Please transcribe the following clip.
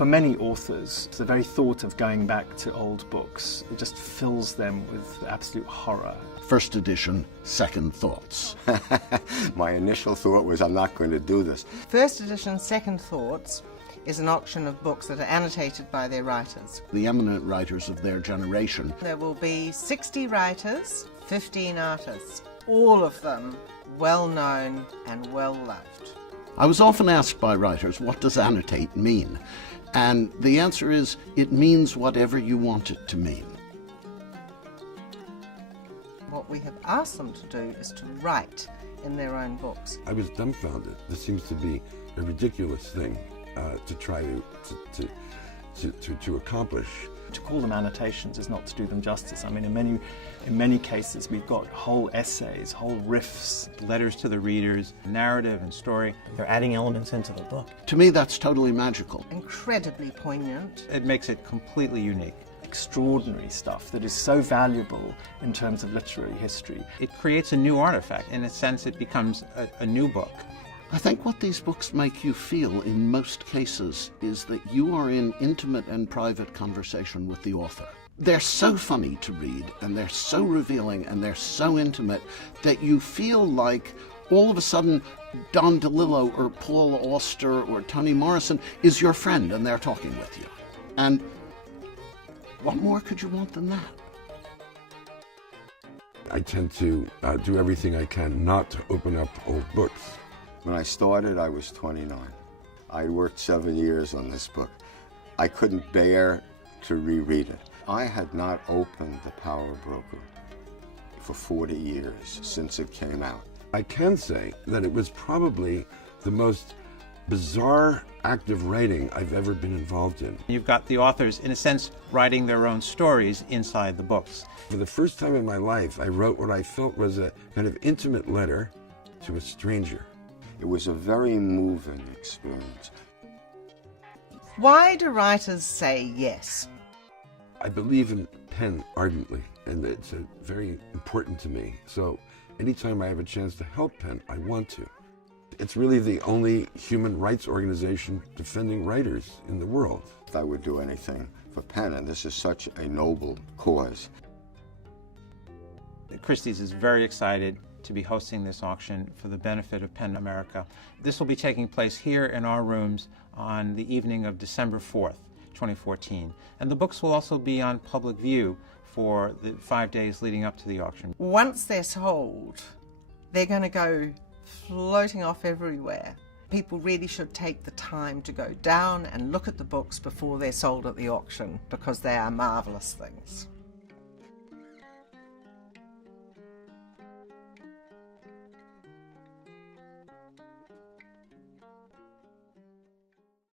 For many authors, the very thought of going back to old books, it just fills them with absolute horror. First edition, second thoughts. My initial thought was, I'm not going to do this. First edition, second thoughts is an auction of books that are annotated by their writers. The eminent writers of their generation. There will be 60 writers, 15 artists, all of them well known and well loved. I was often asked by writers, what does annotate mean? And the answer is, it means whatever you want it to mean. What we have asked them to do is to write in their own books. I was dumbfounded. This seems to be a ridiculous thing to try to accomplish. To call them annotations is not to do them justice. I mean, in many cases, we've got whole essays, whole riffs. Letters to the readers, narrative and story. They're adding elements into the book. To me, that's totally magical. Incredibly poignant. It makes it completely unique. Extraordinary stuff that is so valuable in terms of literary history. It creates a new artifact. In a sense, it becomes a new book. I think what these books make you feel in most cases is that you are in intimate and private conversation with the author. They're so funny to read, and they're so revealing, and they're so intimate that you feel like all of a sudden Don DeLillo or Paul Auster or Toni Morrison is your friend and they're talking with you. And what more could you want than that? I tend to do everything I can not to open up old books. When I started, I was 29. I worked 7 years on this book. I couldn't bear to reread it. I had not opened The Power Broker for 40 years since it came out. I can say that it was probably the most bizarre act of writing I've ever been involved in. You've got the authors, in a sense, writing their own stories inside the books. For the first time in my life, I wrote what I felt was a kind of intimate letter to a stranger. It was a very moving experience. Why do writers say yes? I believe in pen ardently, and it's very important to me. So anytime I have a chance to help pen, I want to. It's really the only human rights organization defending writers in the world. I would do anything for pen, and this is such a noble cause. Christie's is very excited to be hosting this auction for the benefit of PEN America. This will be taking place here in our rooms on the evening of December 4th, 2014. And the books will also be on public view for the 5 days leading up to the auction. Once they're sold, they're going to go floating off everywhere. People really should take the time to go down and look at the books before they're sold at the auction, because they are marvellous things.